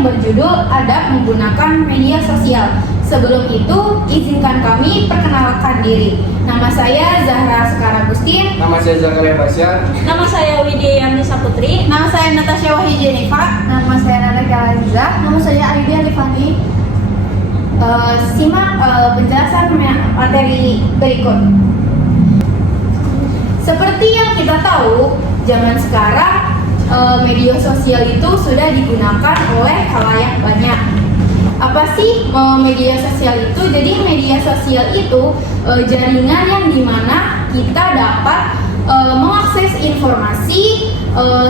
yang berjudul Adab Menggunakan Media Sosial. Sebelum itu, izinkan kami perkenalkan diri. Nama saya Zahra Sekar Agustin. Nama saya Zakaria Basyar. Nama saya Widya Yanisa Putri. Nama saya Natasha Wahyu Jennifer. Nama saya Nana Kalaliza. Nama saya Aridia Rifani. Simak penjelasan materi berikut. Seperti yang kita tahu, zaman sekarang media sosial itu sudah digunakan oleh khalayak banyak. Apa sih media sosial itu? Jadi media sosial itu jaringan yang dimana kita dapat mengakses informasi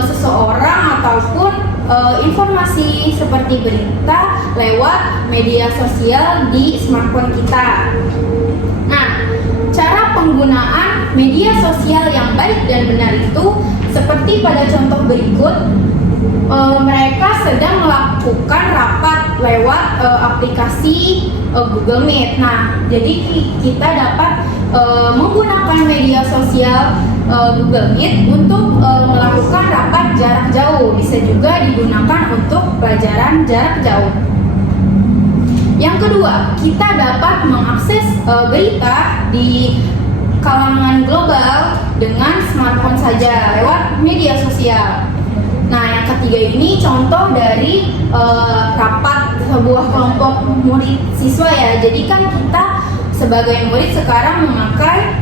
seseorang ataupun informasi seperti berita lewat media sosial di smartphone kita. Nah, cara penggunaan media sosial yang baik dan benar itu seperti pada contoh berikut. Mereka sedang melakukan rapat lewat aplikasi Google Meet. Nah, jadi kita dapat menggunakan media sosial Google Meet untuk melakukan rapat jarak jauh. Bisa juga digunakan untuk pelajaran jarak jauh. Yang kedua, kita dapat mengakses berita di kalangan global dengan smartphone saja lewat media sosial. Nah, yang ketiga ini contoh dari rapat sebuah kelompok murid siswa ya. Jadi kan kita sebagai murid sekarang memakai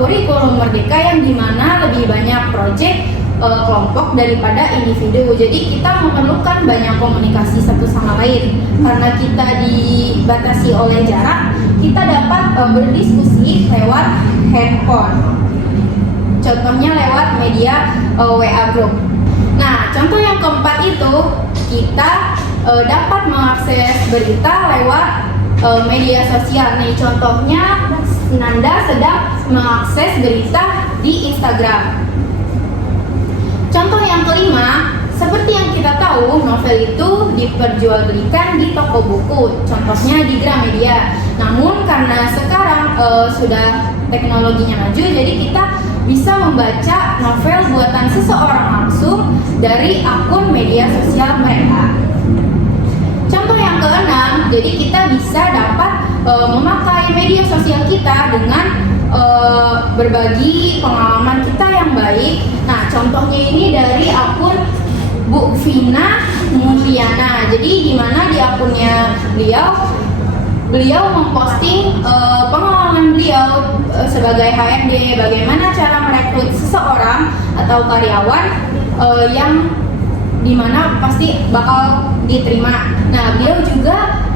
kurikulum Merdeka yang dimana lebih banyak proyek kelompok daripada individu. Jadi kita memerlukan banyak komunikasi satu sama lain. Karena kita dibatasi oleh jarak, kita dapat berdiskusi lewat handphone. Contohnya lewat media WA Group. Nah, contoh yang keempat itu kita dapat mengakses berita lewat media sosial. Nih contohnya Nanda sedang mengakses berita di Instagram. Contoh yang kelima, seperti yang kita tahu, novel itu diperjualbelikan di toko buku, contohnya di Gramedia. Namun karena sekarang sudah teknologinya maju, jadi kita bisa membaca novel buatan seseorang langsung dari akun media sosial mereka. Contoh yang keenam, jadi kita bisa dapat memakai media sosial kita dengan berbagi pengalaman kita yang baik. Nah, contohnya ini dari akun Bu Vina Mulyana. Jadi di mana di akunnya beliau memposting pengalaman beliau sebagai HRD, bagaimana cara merekrut seseorang atau karyawan yang dimana pasti bakal diterima. Nah, beliau juga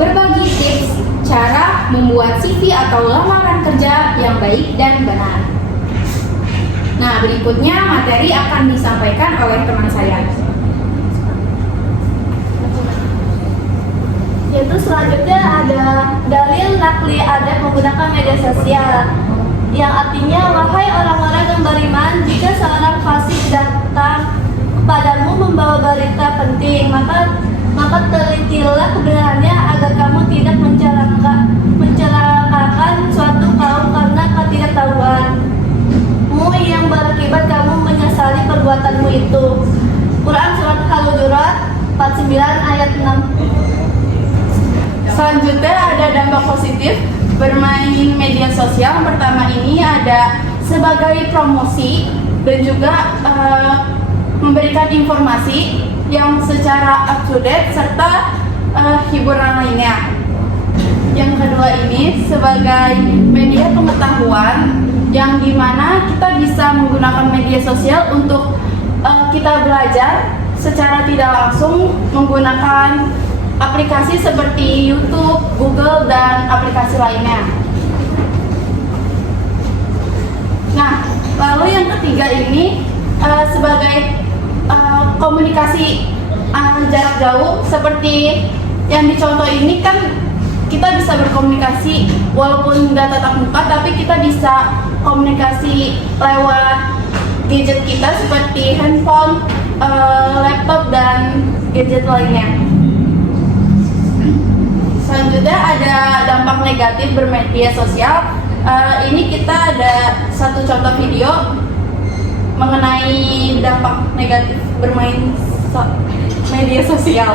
berbagi tips cara membuat CV atau lamaran kerja yang baik dan benar. Nah, berikutnya materi akan disampaikan oleh teman saya. Yaitu selanjutnya ada dalil nakli adab menggunakan media sosial, yang artinya, wahai orang-orang yang beriman, jika seorang fasik datang kepadamu membawa berita penting, maka telitilah kebenarannya agar kamu tidak mencelakakan suatu kaum karena ketidaktahuanmu yang berakibat kamu menyesali perbuatanmu itu. Quran Surat Al-Hujurat 49 ayat 6. Selanjutnya ada dampak positif bermain media sosial. Yang pertama ini ada sebagai promosi dan juga memberikan informasi yang secara up to date serta hiburan lainnya. Yang kedua ini sebagai media pengetahuan yang dimana kita bisa menggunakan media sosial untuk kita belajar secara tidak langsung menggunakan aplikasi seperti YouTube, Google, dan aplikasi lainnya. Nah, lalu yang ketiga ini sebagai komunikasi jarak jauh seperti yang dicontoh ini kan kita bisa berkomunikasi walaupun nggak tatap muka, tapi kita bisa komunikasi lewat gadget kita seperti handphone, laptop, dan gadget lainnya. Selanjutnya ada dampak negatif bermedia sosial. Ini kita ada satu contoh video mengenai dampak negatif bermain media sosial.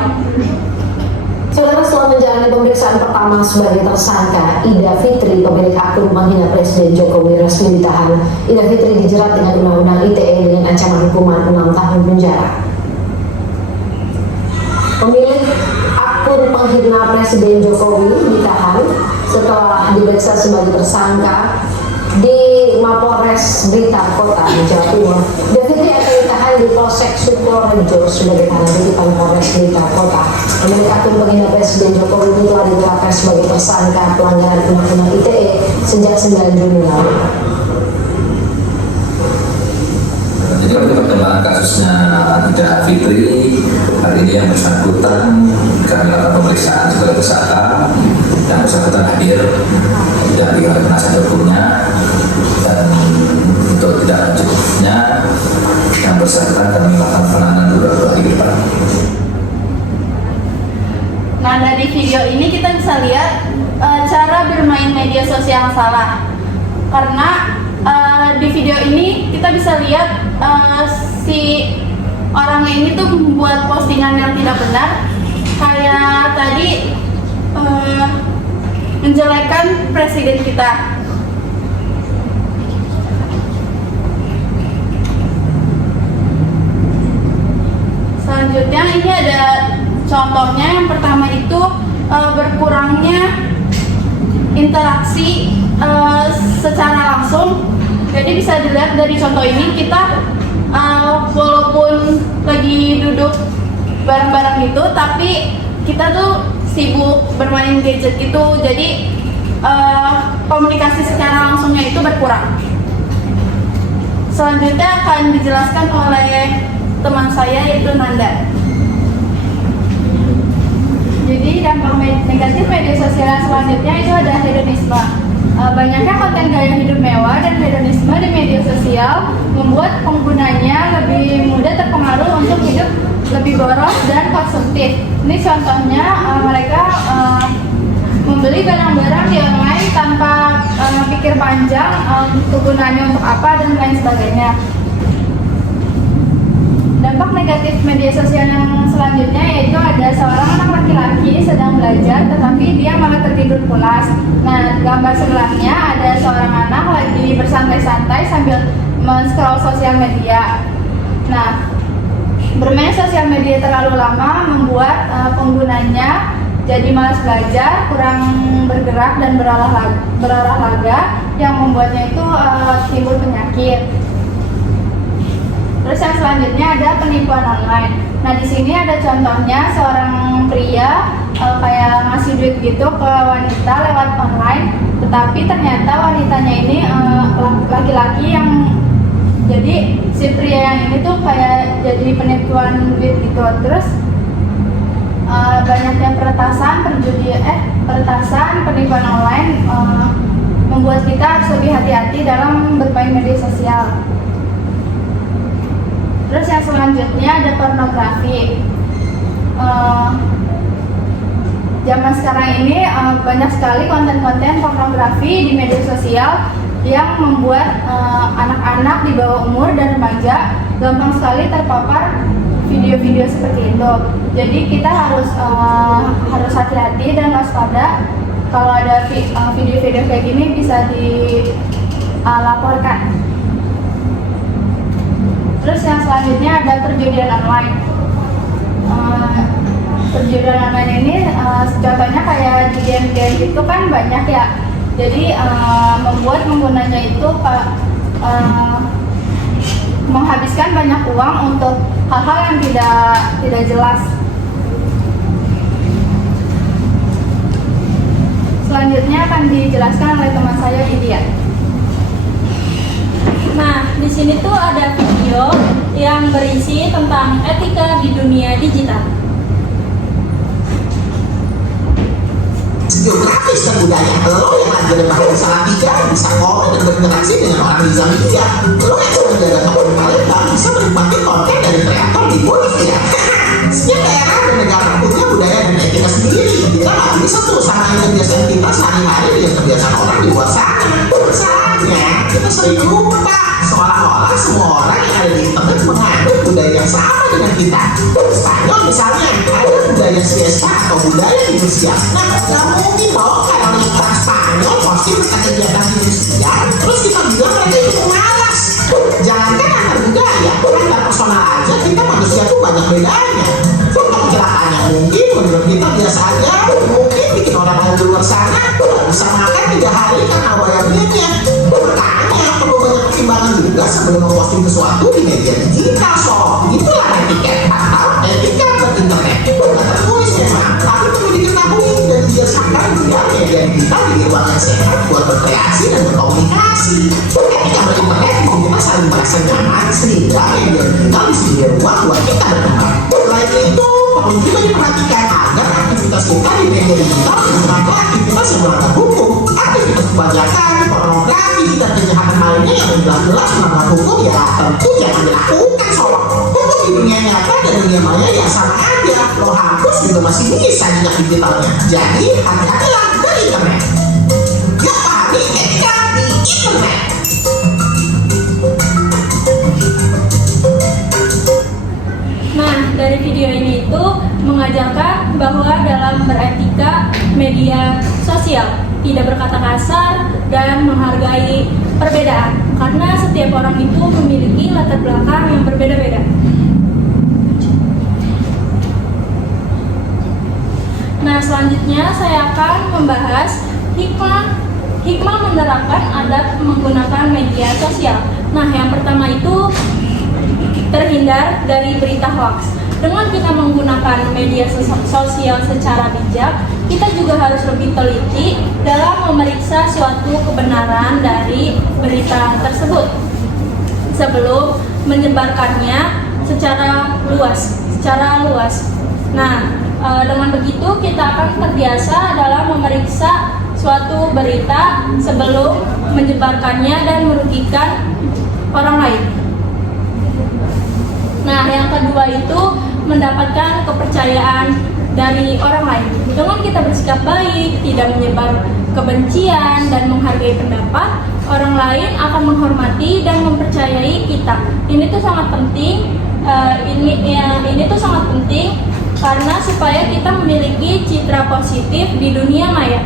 Saudara, setelah menjalani pemeriksaan pertama sebagai tersangka, Ida Fitri, pemilik akun menghina Presiden Jokowi, resmi ditahan. Ida Fitri dijerat dengan Undang-Undang ITE dengan ancaman hukuman 6 tahun penjara. Pemilik akun penghina Presiden Jokowi ditahan setelah diperiksa sebagai tersangka di Mapolres Blitar Kota, Jawa Timur. Ida Fitri akan ditahan di Polsek Sukorejo sebagai tahanan titipan Polres Blitar Kota. Pemilik akun penghina Presiden Jokowi ini telah ditetapkan sebagai tersangka pelanggaran Undang-Undang ITE sejak 9 Juni lalu. Jadi untuk perkembangan kasusnya Ida Fitri, hari ini yang bersangkutan kami lakukan pemeriksaan sebagai tersangka. Yang bersangkutan hadir dari penasihat hukumnya, dan untuk tidak lanjutnya yang bersangkutan kami lakukan penahanan beberapa hari ke depan. Nah, dari video ini kita bisa lihat cara bermain media sosial yang salah. Karena di video ini kita bisa lihat si orangnya ini tuh membuat postingan yang tidak benar. Kayak tadi menjelekkan presiden kita. Selanjutnya ini ada contohnya. Yang pertama itu berkurangnya interaksi secara langsung. Jadi bisa dilihat dari contoh ini, kita walaupun lagi duduk bareng-bareng itu, tapi kita tuh sibuk bermain gadget gitu. Jadi komunikasi secara langsungnya itu berkurang. Selanjutnya akan dijelaskan oleh teman saya, yaitu Nanda. Jadi dampak negatif media sosial selanjutnya itu ada hedonisme. Banyaknya konten gaya hidup mewah dan hedonisme di media sosial membuat penggunanya lebih mudah terpengaruh untuk hidup lebih boros dan konsumtif. Ini contohnya mereka membeli barang-barang di online tanpa pikir panjang kegunaannya untuk apa dan lain sebagainya. Dampak negatif media sosial yang selanjutnya yaitu ada seorang anak laki-laki sedang belajar tetapi dia malah tertidur pulas. Nah, gambar sebelahnya ada seorang anak lagi bersantai-santai sambil men-scroll sosial media. Nah, bermain sosial media terlalu lama membuat penggunanya jadi malas belajar, kurang bergerak dan berolahraga yang membuatnya itu timbul penyakit. Terus yang selanjutnya ada penipuan online. Nah, di sini ada contohnya seorang pria kayak ngasih duit gitu ke wanita lewat online, tetapi ternyata wanitanya ini laki-laki yang jadi si pria yang ini tuh kayak jadi penipuan duit gitu. Terus banyaknya peretasan penipuan online membuat kita harus lebih hati-hati dalam bermain media sosial. Terus yang selanjutnya ada pornografi. Zaman sekarang ini banyak sekali konten-konten pornografi di media sosial yang membuat anak-anak di bawah umur dan remaja gampang sekali terpapar video-video seperti itu. Jadi kita harus hati-hati dan waspada. Kalau ada video-video kayak gini bisa dilaporkan. Terus yang selanjutnya ada perjudian online. Perjudian online ini contohnya kayak di game-game itu kan banyak ya. Jadi membuat penggunanya itu menghabiskan banyak uang untuk hal-hal yang tidak jelas. Selanjutnya akan dijelaskan oleh teman saya, Widya. Nah, di sini tuh ada video yang berisi tentang etika di dunia digital. Geografis dan budaya. Lo yang lagi ada bahasa Salatiga bisa komen dan berinteraksi dengan orang di Zambia. Lo yang sudah menjaga toko di Palembang bisa menikmati konten dari kreator di Bolivia. Setiap daerah dan negara punya budaya dan etika sendiri. Kita nggak bisa tuh samain kebiasaan kita sehari-hari dengan kebiasaan orang di luar sana. Masalahnya kita sering lupa seolah-olah semua orang yang ada di internet mengandung budaya yang sama dengan kita. Spanyol misalnya ada budaya siesta atau budaya Indonesia. Nah, nggak mungkin dong kalau orang Spanyol pasti mereka kegiatan Indonesia, terus kita bilang mereka itu malas. Jangankan antar budaya, antar personal aja kita manusia tuh banyak bedanya. Kecelakaan yang mungkin menurut kita biasa aja, mungkin bikin orang lain di luar sana nggak bisa makan 3 hari karena bayar-bayarnya. Makanya perlu banyak pertimbangan juga sebelum memposting sesuatu di media digital. So, itulah etiket atau etika berinternet. Nggak tertulis memang, tapi perlu diketahui dan dibiasakan biar media digital jadi ruang yang sehat buat berkreasi dan berkomunikasi. Etika berinternet kita saling merasa nyaman sehingga media digital bisa jadi ruang buat kita berkembang. Selain itu, perlu juga diperhatikan agar aktivitas kita di media digital bukan aktivitas yang melanggar hukum. Aktivitas perpajakan, pornografi, dan kejahatan lainnya yang jelas-jelas melanggar hukum ya tentu jangan dilakukan. Soalnya hukum di dunia nyata dan dunia maya ya sama aja. Lo hapus juga masih bisa jejak digitalnya. Jadi hati-hatilah dari internet. Yuk pahami etika di internet. Nah, dari video ini itu mengajarkan bahwa dalam beretika media sosial tidak berkata kasar dan menghargai perbedaan karena setiap orang itu memiliki latar belakang yang berbeda-beda. Nah, selanjutnya saya akan membahas hikmah menerapkan adat menggunakan media sosial. Nah, yang pertama itu terhindar dari berita hoax. Dengan kita menggunakan media sosial secara bijak, kita juga harus lebih teliti dalam memeriksa suatu kebenaran dari berita tersebut sebelum menyebarkannya secara luas. Nah, dengan begitu kita akan terbiasa dalam memeriksa suatu berita sebelum menyebarkannya dan merugikan orang lain. Nah, yang kedua itu mendapatkan kepercayaan dari orang lain. Dengan kita bersikap baik, tidak menyebar kebencian dan menghargai pendapat, orang lain akan menghormati dan mempercayai kita. Ini tuh sangat penting. Ini tuh sangat penting karena supaya kita memiliki citra positif di dunia maya.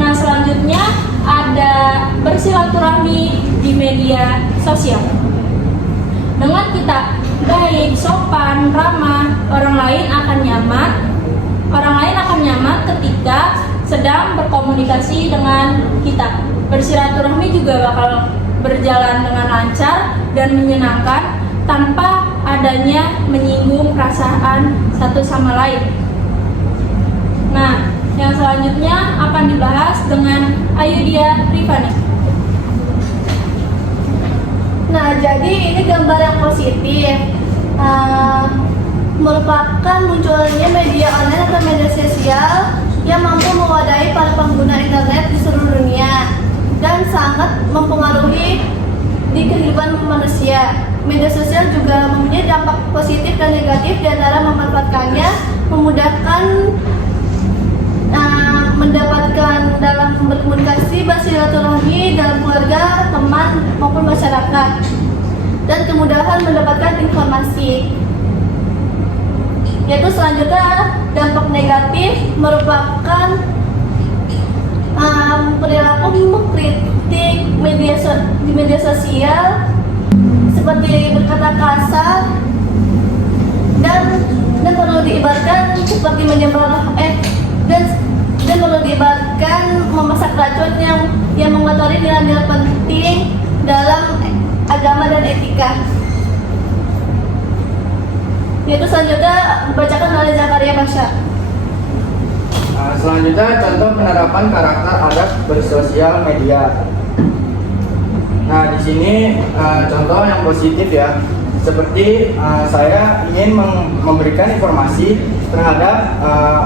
Nah, selanjutnya ada bersilaturahmi di media sosial. Dengan kita baik, sopan, ramah, orang lain akan nyaman ketika sedang berkomunikasi dengan kita. Bersilaturahmi juga bakal berjalan dengan lancar dan menyenangkan tanpa adanya menyinggung perasaan satu sama lain. Nah, yang selanjutnya akan dibahas dengan Ayudhya Rifani. Nah, jadi ini gambar yang positif merupakan munculnya media online atau media sosial yang mampu mewadahi para pengguna internet di seluruh dunia dan sangat mempengaruhi di kehidupan manusia. Media sosial juga mempunyai dampak positif dan negatif, di antara memanfaatkannya memudahkan mendapatkan dalam berkomunikasi, bersilaturahmi dalam keluarga, teman maupun masyarakat, dan kemudahan mendapatkan informasi. Yaitu selanjutnya dampak negatif merupakan perilaku mengkritik di media sosial seperti berkata kasar dan perlu diibaratkan seperti menyebar dan perlu diibaratkan memasak racun yang mengotori nilai-nilai penting dalam agama dan etika. Yaitu selanjutnya dibacakan oleh Zakaria Basha. Selanjutnya contoh penerapan karakter adat bersosial media. Nah, di sini contoh yang positif ya. Seperti saya ingin memberikan informasi terhadap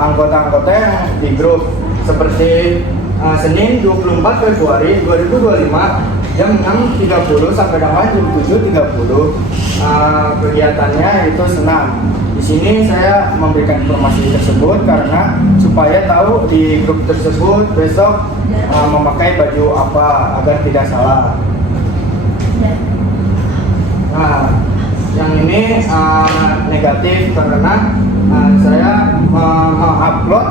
anggota-anggota yang di grup. Seperti Senin 24 Februari 2025 jam 6.30 sampai dengan jam 7.30. Kegiatannya itu senam. Di sini saya memberikan informasi tersebut karena supaya tahu di grup tersebut besok memakai baju apa agar tidak salah. Nah, yang ini negatif karena saya mengupload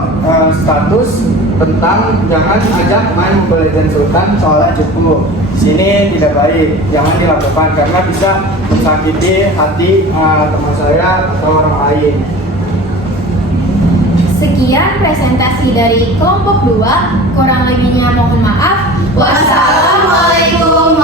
status tentang jangan ajak main Mobile Legends Sultan soalnya cukup. Di sini tidak baik, jangan dilakukan karena bisa mensakiti hati teman saya atau orang lain. Sekian presentasi dari kelompok 2. Kurang lebihnya mohon maaf. Wassalamualaikum